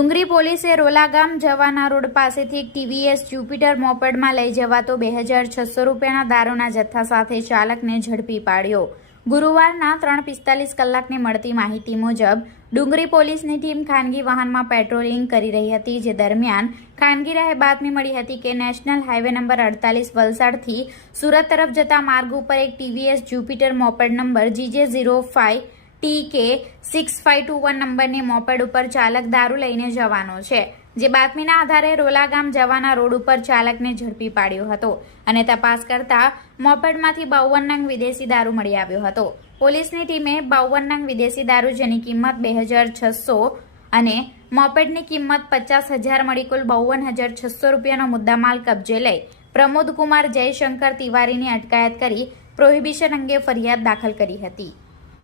ડુંગરી પોલીસે રોલા ગામ જવાના રોડ પાસેથી એક ટીવીએસ જ્યુપિટર મોપેડમાં લઈ જવાતો બે હજાર છસો રૂપિયાના દારૂના જથ્થા સાથે ચાલકને ઝડપી પાડ્યો. ગુરુવારના ત્રણ પિસ્તાલીસ કલાકની મળતી માહિતી મુજબ, ડુંગરી પોલીસની ટીમ ખાનગી વાહનમાં પેટ્રોલિંગ કરી રહી હતી, જે દરમિયાન ખાનગી રાહે બાતમી મળી હતી કે નેશનલ હાઈવે નંબર અડતાલીસ વલસાડથી સુરત તરફ જતા માર્ગ ઉપર એક TVS Jupiter moped number GJ zero five T K six five two one નંબરની મોપેડ ઉપર ચાલક દારૂ લઈને જવાનો છે. જે બાતમીના આધારે રોલા ગામ જવાના રોડ ઉપર ચાલકને ઝડપી પાડ્યો હતો અને તપાસ કરતા મોપેડમાંથી બાવન નંગ વિદેશી દારૂ મળી આવ્યો હતો. પોલીસની ટીમે બાવન નંગ વિદેશી દારૂ જેની કિંમત બે હજાર છસો અને મોપેડની કિંમત પચાસ હજાર મળી કુલ બાવન હજાર છસો રૂપિયાનો મુદ્દામાલ કબજે લઈ પ્રમોદ કુમાર જયશંકર તિવારીની અટકાયત કરી પ્રોહિબિશન અંગે ફરિયાદ દાખલ કરી હતી.